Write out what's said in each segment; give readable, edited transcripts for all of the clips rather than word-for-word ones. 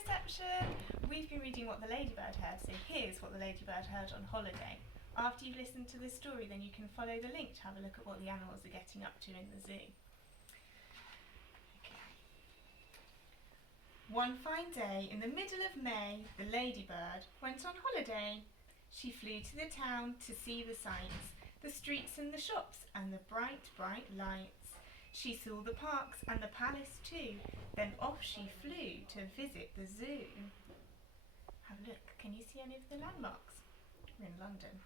reception! We've been reading What the Ladybird Heard, so here's what the Ladybird heard on holiday. After you've listened to this story, then you can follow the link to have a look at what the animals are getting up to in the zoo. Okay. One fine day in the middle of May, the Ladybird went on holiday. She flew to the town to see the sights, the streets and the shops, and the bright, bright lights. She saw the parks and the palace too. Then off she flew to visit the zoo. Have a look. Can you see any of the landmarks? We're in London.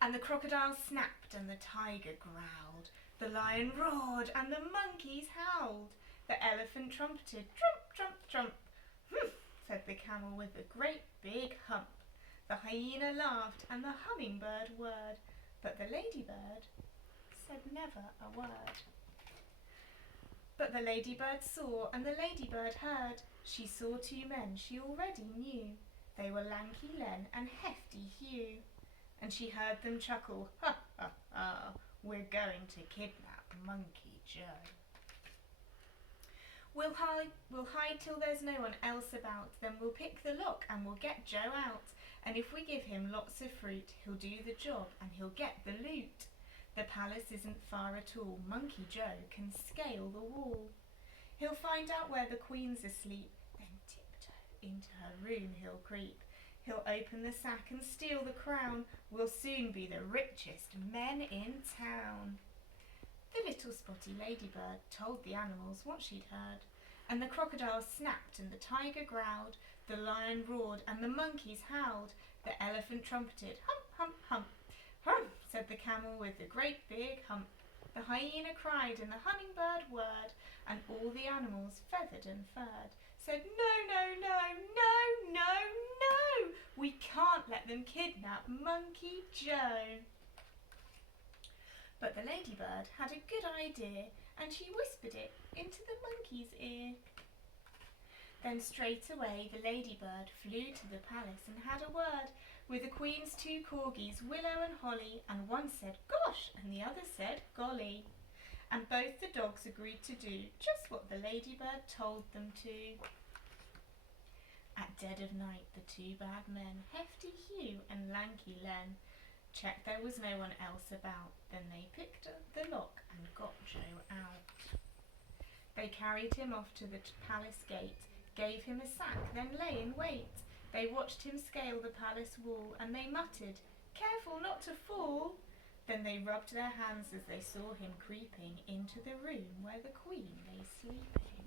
And the crocodile snapped and the tiger growled. The lion roared and the monkeys howled. The elephant trumpeted, trump, trump, trump. Humph, said the camel with a great big hump. The hyena laughed and the hummingbird whirred. But the ladybird said never a word. But the ladybird saw and the ladybird heard. She saw two men she already knew. They were Lanky Len and Hefty Hugh. And she heard them chuckle, ha ha ha, we're going to kidnap Monkey Joe. We'll hide till there's no one else about, then we'll pick the lock and we'll get Joe out. And if we give him lots of fruit, he'll do the job and he'll get the loot. The palace isn't far at all, Monkey Joe can scale the wall. He'll find out where the queen's asleep, then tiptoe into her room he'll creep. He'll open the sack and steal the crown, we'll soon be the richest men in town. The little spotty ladybird told the animals what she'd heard, and the crocodile snapped and the tiger growled, the lion roared and the monkeys howled, the elephant trumpeted, hump, hump, hump. Humph, said the camel with the great big hump. The hyena cried and the hummingbird whirred, and all the animals, feathered and furred, said, no, no, no, no, no, no! We can't let them kidnap Monkey Joe. But the ladybird had a good idea, and she whispered it into the monkey's ear. Then straight away the ladybird flew to the palace and had a word with the queen's two corgis, Willow and Holly, and one said, gosh, and the other said, golly. And both the dogs agreed to do just what the ladybird told them to. At dead of night, the two bad men, Hefty Hugh and Lanky Len, checked there was no one else about. Then they picked up the lock and got Joe out. They carried him off to the palace gate, gave him a sack, then lay in wait. They watched him scale the palace wall, and they muttered, careful not to fall. Then they rubbed their hands as they saw him creeping into the room where the queen lay sleeping.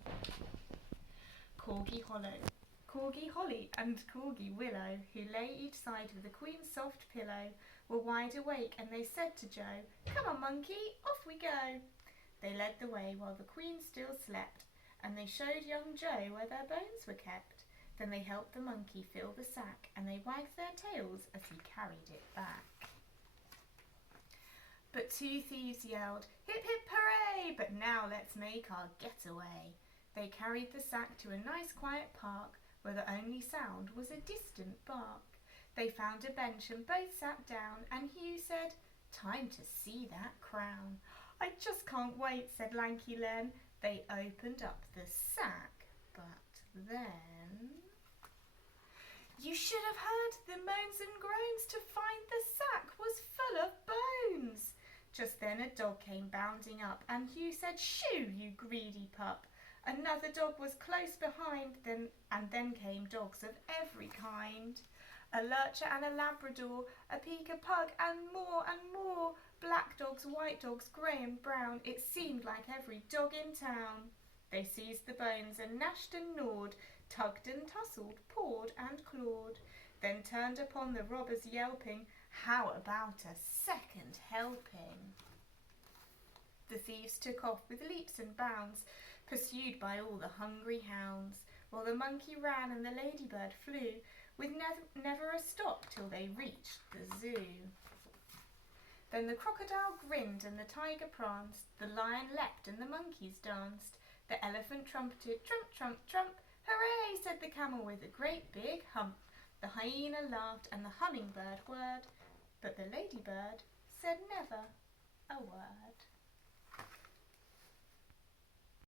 Corgi Holly and Corgi Willow, who lay each side of the queen's soft pillow, were wide awake, and they said to Joe, come on, monkey, off we go. They led the way while the queen still slept, and they showed young Joe where their bones were kept. Then they helped the monkey fill the sack, and they wagged their tails as he carried it back. But two thieves yelled, hip hip hooray, but now let's make our getaway. They carried the sack to a nice quiet park, where the only sound was a distant bark. They found a bench and both sat down, and Hugh said, time to see that crown. I just can't wait, said Lanky Len. They opened up the sack, but then... You should have heard the moans and groans to find the sack was full of bones. Just then a dog came bounding up, and Hugh said, shoo, you greedy pup. Another dog was close behind, and then came dogs of every kind. A lurcher and a labrador, a peaker pug, and more. Black dogs, white dogs, grey and brown, it seemed like every dog in town. They seized the bones and gnashed and gnawed, tugged and tussled, pawed and clawed, then turned upon the robbers yelping, how about a second helping? The thieves took off with leaps and bounds, pursued by all the hungry hounds, while the monkey ran and the ladybird flew, with never a stop till they reached the zoo. Then the crocodile grinned and the tiger pranced, the lion leapt and the monkeys danced, the elephant trumpeted, trump, trump, trump, hooray, said the camel with a great big hump. The hyena laughed and the hummingbird whirred, but the ladybird said never a word.